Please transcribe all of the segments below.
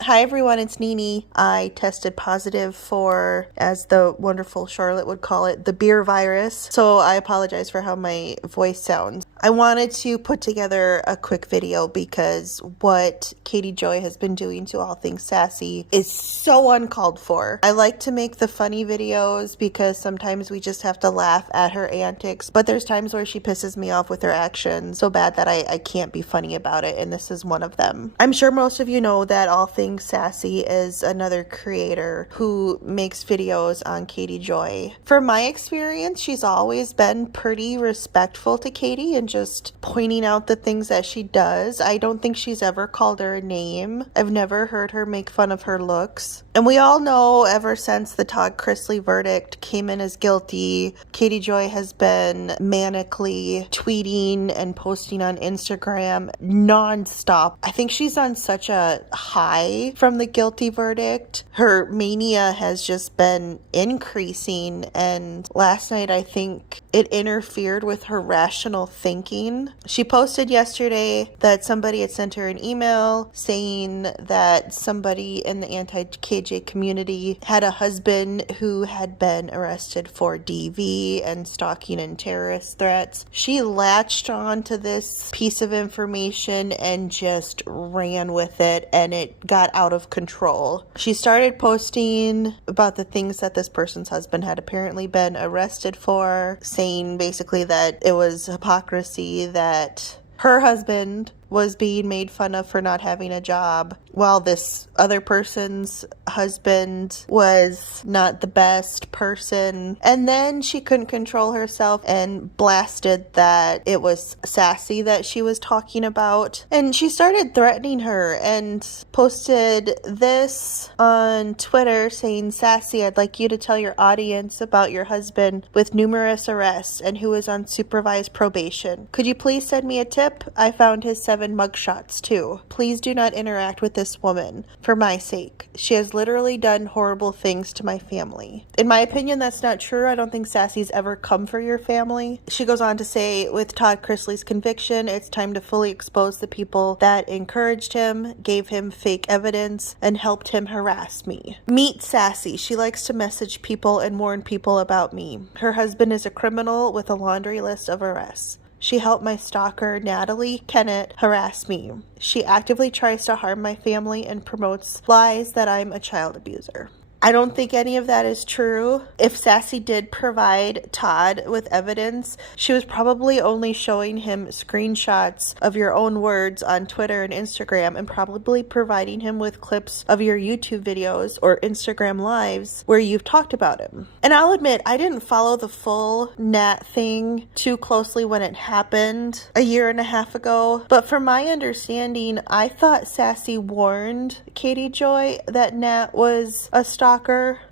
Hi everyone, it's Nini. I tested positive for, as the wonderful Charlotte would call it, the beer virus. So I apologize for how my voice sounds. I wanted to put together a quick video because what Katie Joy has been doing to All Things Sassy is so uncalled for. I like to make the funny videos because sometimes we just have to laugh at her antics, but there's times where she pisses me off with her actions so bad that I can't be funny about it, and this is one of them. I'm sure most of you know that All Things Sassy is another creator who makes videos on Katie Joy. From my experience, she's always been pretty respectful to Katie and just pointing out the things that she does. I don't think she's ever called her a name. I've never heard her make fun of her looks. And we all know ever since the Todd Chrisley verdict came in as guilty, Katie Joy has been manically tweeting and posting on Instagram nonstop. I think she's on such a high from the guilty verdict. Her mania has just been increasing, and last night I think it interfered with her rational thinking. She posted yesterday that somebody had sent her an email saying that somebody in the anti-KJ community had a husband who had been arrested for DV and stalking and terrorist threats. She latched on to this piece of information and just ran with it, and it got out of control. She started posting about the things that this person's husband had apparently been arrested for, saying basically that it was hypocrisy that her husband was being made fun of for not having a job, while this other person's husband was not the best person. And then she couldn't control herself and blasted that it was Sassy that she was talking about. And she started threatening her and posted this on Twitter saying, "Sassy, I'd like you to tell your audience about your husband with numerous arrests and who is on supervised probation. Could you please send me a tip? I found his 7 mugshots too. Please do not interact with this woman, for my sake. She has literally done horrible things to my family." In my opinion, that's not true. I don't think Sassy's ever come for your family. She goes on to say, with Todd Chrisley's conviction, it's time to fully expose the people that encouraged him, gave him fake evidence, and helped him harass me. Meet Sassy. She likes to message people and warn people about me. Her husband is a criminal with a laundry list of arrests. She helped my stalker, Natalie Kennett, harass me. She actively tries to harm my family and promotes lies that I'm a child abuser. I don't think any of that is true. If Sassy did provide Todd with evidence, she was probably only showing him screenshots of your own words on Twitter and Instagram, and probably providing him with clips of your YouTube videos or Instagram lives where you've talked about him. And I'll admit, I didn't follow the full Nat thing too closely when it happened a year and a half ago, but from my understanding, I thought Sassy warned Katie Joy that Nat was a stalker.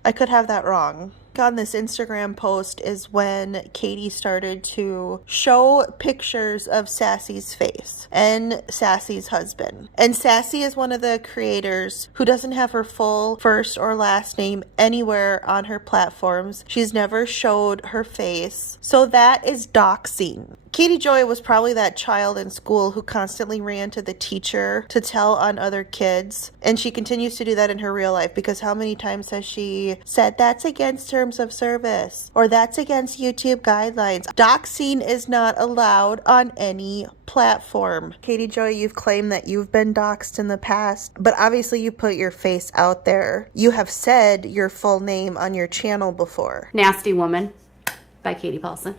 I could have that wrong. On this Instagram post is when Katie started to show pictures of Sassy's face and Sassy's husband. And Sassy is one of the creators who doesn't have her full first or last name anywhere on her platforms. She's never showed her face. So that is doxing. Katie Joy was probably that child in school who constantly ran to the teacher to tell on other kids. And she continues to do that in her real life, because how many times has she said, "That's against terms of service," or "That's against YouTube guidelines"? Doxing is not allowed on any platform. Katie Joy, you've claimed that you've been doxed in the past, but obviously you put your face out there. You have said your full name on your channel before. Nasty Woman by Katie Paulson.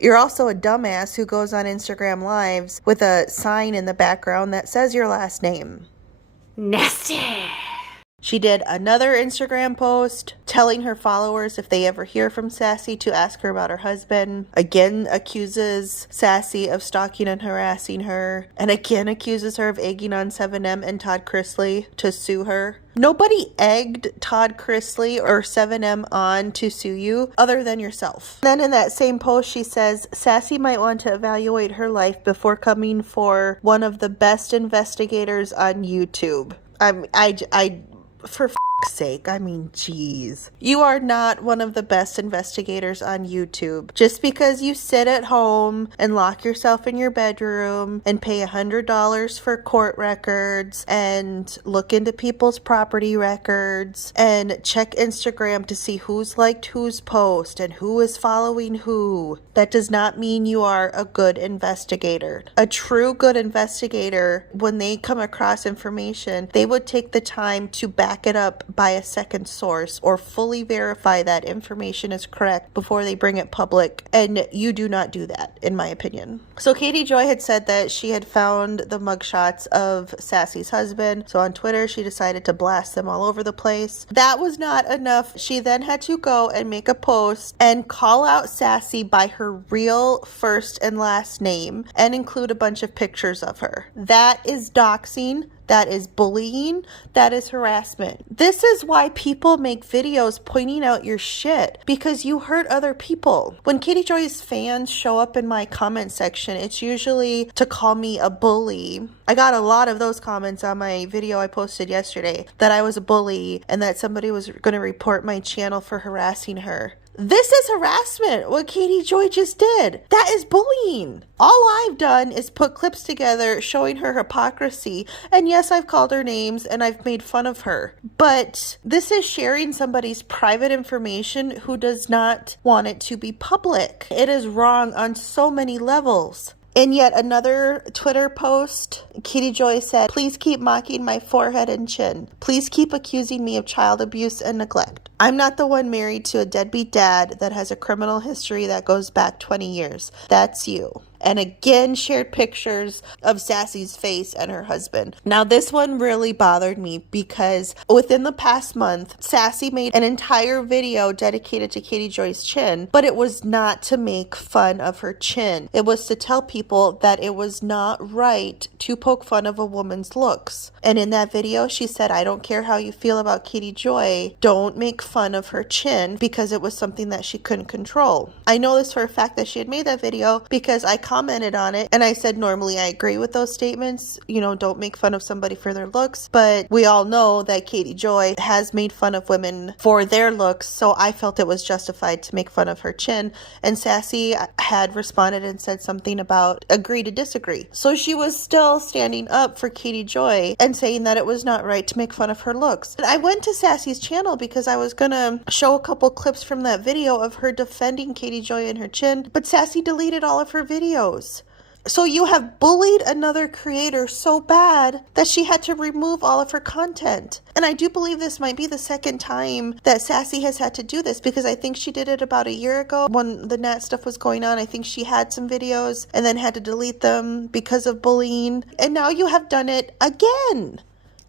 You're also a dumbass who goes on Instagram Lives with a sign in the background that says your last name. Nasty. She did another Instagram post telling her followers if they ever hear from Sassy to ask her about her husband. Again accuses Sassy of stalking and harassing her. And again accuses her of egging on 7M and Todd Chrisley to sue her. Nobody egged Todd Chrisley or 7M on to sue you other than yourself. Then in that same post she says, Sassy might want to evaluate her life before coming for one of the best investigators on YouTube. For sake. I mean, geez. You are not one of the best investigators on YouTube. Just because you sit at home and lock yourself in your bedroom and pay $100 for court records and look into people's property records and check Instagram to see who's liked whose post and who is following who, that does not mean you are a good investigator. A true good investigator, when they come across information, they would take the time to back it up by a second source or fully verify that information is correct before they bring it public, and you do not do that, in my opinion. So Katie Joy had said that she had found the mugshots of Sassy's husband, so on Twitter she decided to blast them all over the place. That was not enough. She then had to go and make a post and call out Sassy by her real first and last name and include a bunch of pictures of her. That is doxing. That is bullying. That is harassment. This is why people make videos pointing out your shit, because you hurt other people. When Katie Joy's fans show up in my comment section, it's usually to call me a bully. I got a lot of those comments on my video I posted yesterday, that I was a bully and that somebody was going to report my channel for harassing her. This is harassment, what Katie Joy just did. That is bullying. All I've done is put clips together showing her hypocrisy. And yes, I've called her names and I've made fun of her. But this is sharing somebody's private information who does not want it to be public. It is wrong on so many levels. In yet another Twitter post, Katie Joy said, "Please keep mocking my forehead and chin. Please keep accusing me of child abuse and neglect. I'm not the one married to a deadbeat dad that has a criminal history that goes back 20 years. That's you." And again shared pictures of Sassy's face and her husband. Now this one really bothered me because within the past month, Sassy made an entire video dedicated to Katie Joy's chin, but it was not to make fun of her chin. It was to tell people that it was not right to poke fun of a woman's looks. And in that video, she said, "I don't care how you feel about Katie Joy, don't make fun of her chin," because it was something that she couldn't control. I know this for a fact that she had made that video because I commented on it and I said normally I agree with those statements, don't make fun of somebody for their looks, but we all know that Katie Joy has made fun of women for their looks, so I felt it was justified to make fun of her chin. And Sassy had responded and said something about agree to disagree. So she was still standing up for Katie Joy and saying that it was not right to make fun of her looks. And I went to Sassy's channel because I was gonna show a couple clips from that video of her defending Katie Joy and her chin, but Sassy deleted all of her videos. So you have bullied another creator so bad that she had to remove all of her content. And I do believe this might be the second time that Sassy has had to do this, because I think she did it about a year ago when the Nat stuff was going on. I think she had some videos and then had to delete them because of bullying. And now you have done it again.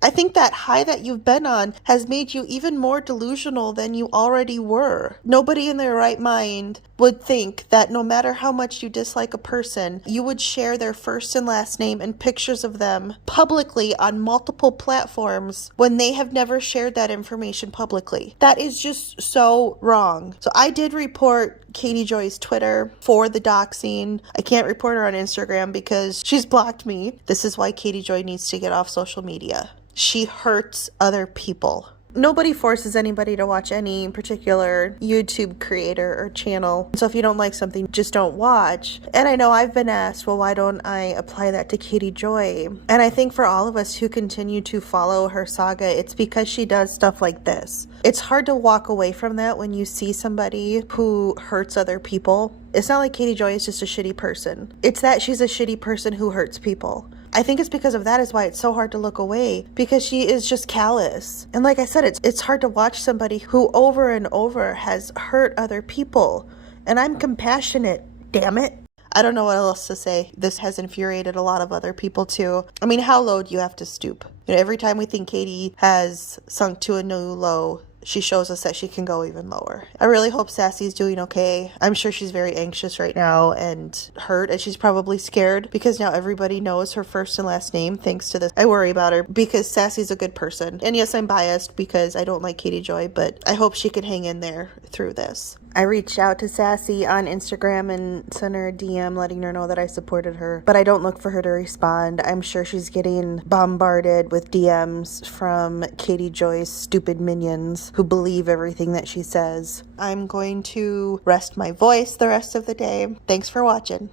I think that high that you've been on has made you even more delusional than you already were. Nobody in their right mind would think that no matter how much you dislike a person, you would share their first and last name and pictures of them publicly on multiple platforms when they have never shared that information publicly. That is just so wrong. So I did report Katie Joy's Twitter for the doxing. I can't report her on Instagram because she's blocked me. This is why Katie Joy needs to get off social media. She hurts other people. Nobody forces anybody to watch any particular YouTube creator or channel. So if you don't like something, just don't watch. And I know I've been asked, well, why don't I apply that to Katie Joy? And I think for all of us who continue to follow her saga, it's because she does stuff like this. It's hard to walk away from that when you see somebody who hurts other people. It's not like Katie Joy is just a shitty person. It's that she's a shitty person who hurts people. I think it's because of that is why it's so hard to look away, because she is just callous. And like I said, it's hard to watch somebody who over and over has hurt other people. And I'm compassionate, damn it. I don't know what else to say. This has infuriated a lot of other people too. I mean, how low do you have to stoop? Every time we think Katie has sunk to a new low, she shows us that she can go even lower. I really hope Sassy's doing okay. I'm sure she's very anxious right now and hurt, and she's probably scared because now everybody knows her first and last name thanks to this. I worry about her because Sassy's a good person. And yes, I'm biased because I don't like Katie Joy, but I hope she could hang in there through this. I reached out to Sassy on Instagram and sent her a DM letting her know that I supported her, but I don't look for her to respond. I'm sure she's getting bombarded with DMs from Katie Joy's stupid minions who believe everything that she says. I'm going to rest my voice the rest of the day. Thanks for watching.